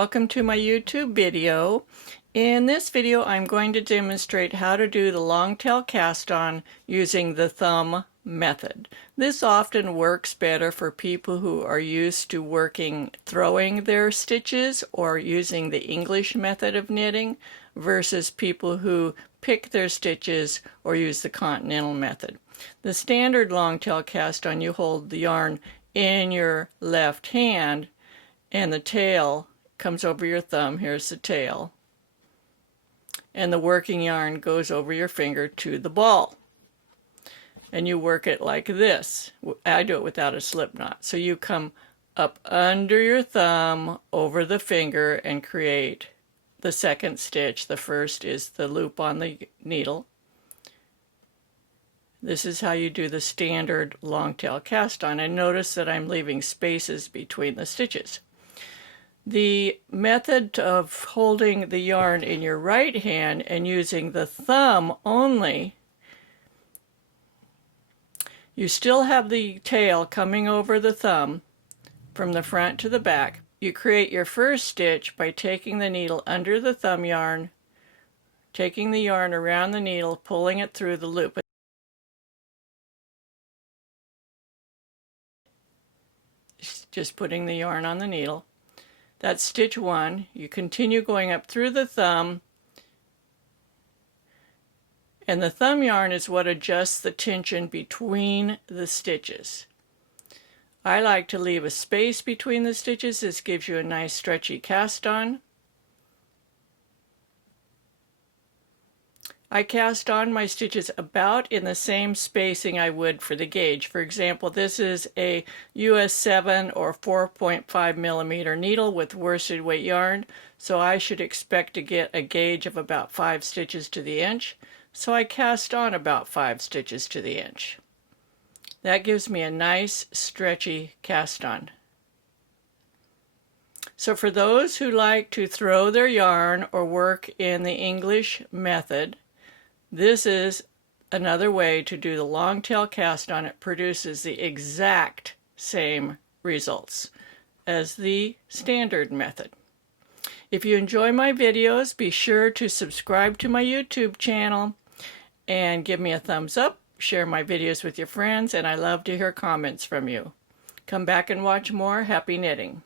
welcome to my YouTube video. In this video I'm going to demonstrate how to do the long tail cast on using the thumb method. This often works better for people who are used to throwing their stitches or using the English method of knitting versus people who pick their stitches or use the continental method. The standard long tail cast on, you hold the yarn in your left hand and the tail comes over your thumb. Here's the tail. And the working yarn goes over your finger to the ball. And you work it like this. I do it without a slip knot. So you come up under your thumb, over the finger, and create the second stitch. The first is the loop on the needle. This is how you do the standard long tail cast on. And notice that I'm leaving spaces between the stitches. The method of holding the yarn in your right hand and using the thumb only, you still have the tail coming over the thumb from the front to the back. You create your first stitch by taking the needle under the thumb yarn, taking the yarn around the needle, pulling it through the loop. Just putting the yarn on the needle. That's stitch one. You continue going up through the thumb, and the thumb yarn is what adjusts the tension between the stitches. I like to leave a space between the stitches. This gives you a nice stretchy cast on. I cast on my stitches about in the same spacing I would for the gauge. For example, this is a US 7 or 4.5 millimeter needle with worsted weight yarn, so I should expect to get a gauge of about 5 stitches to the inch. So I cast on about 5 stitches to the inch. That gives me a nice stretchy cast on. So for those who like to throw their yarn or work in the English method, this is another way to do the long tail cast on. It produces the exact same results as the standard method. If you enjoy my videos, be sure to subscribe to my YouTube channel and give me a thumbs up. Share my videos with your friends, and I love to hear comments from you. Come back and watch more. Happy knitting.